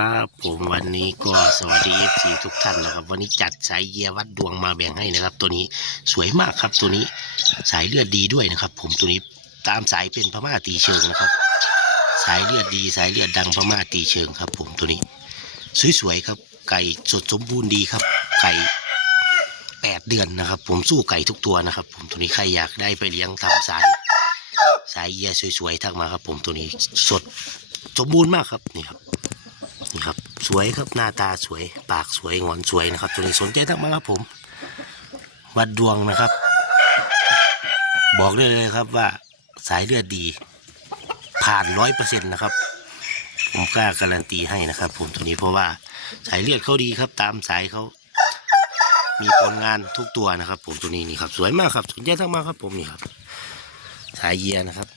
ครับผมวันนี้ก็สวัสดีเอฟซีทุกท่านนะครับ วันนี้จัดสายเยียวัดดวงมาแบ่งให้นะครับ ตัวนี้สวยมากครับตัวนี้สายเลือดดีด้วยนะครับ ผมตัวนี้ตามสายเป็นพม่าตีเชิงนะครับ สายเลือดดีสายเลือดดังพม่าตีเชิงครับ ผมตัวนี้ สวยๆครับ ไก่สดสมบูรณ์ดีครับ ไก่แปดเดือนนะครับ ผมสู้ไก่ทุกตัวนะครับ ผมตัวนี้ใครอยากได้ไปเลี้ยงทำสาย สายเยียสวยๆทักมาครับ ผมตัวนี้สดสมบูรณ์มากครับนี่ครับ นี่ครับ สวยครับหน้าตาสวย ปากสวยงอนสวยนะครับตัวนี้สนใจทักมาครับผม วัดดวงนะครับ บอกได้เลยครับว่าสายเลือดดี ผ่านร้อยเปอร์เซ็นต์นะครับ ผมกล้าการันตีให้นะครับ ผมตัวนี้เพราะว่าสายเลือดเขาดีครับ ตามสายเขามีผลงานทุกตัวนะครับ ผมตัวนี้นี่ครับ สวยมากครับสนใจทักมาครับ ผมนี่ครับสายเยียนะครับ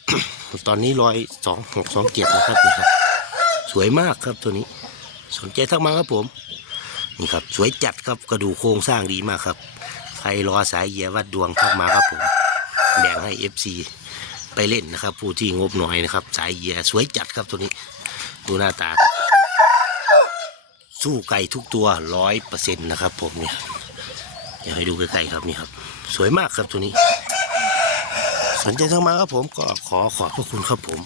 ตอนนี้ร้อยสองหกสองเจ็ดนะครับนี่ครับ สวยมากครับตัวนี้ สนใจทักมาครับผม นี่ครับสวยจัดครับกระดูกโครงสร้างดีมากครับ ใครรอสายเหยียวัดดวงทักมาครับผมแบ่งให้ FC ไปเล่นนะครับ ผู้ที่งบน้อยนะครับ สายเหยียสวยจัดครับตัวนี้ ดูหน้าตาครับสู้ไก่ทุกตัวร้อยเปอร์เซ็นต์นะครับ ผมเนี่ยอยากให้ดูใกล้ๆครับนี่ครับ สวยมากครับตัวนี้ สนใจทักมาครับผมก็ขอขอบพระคุณครับผม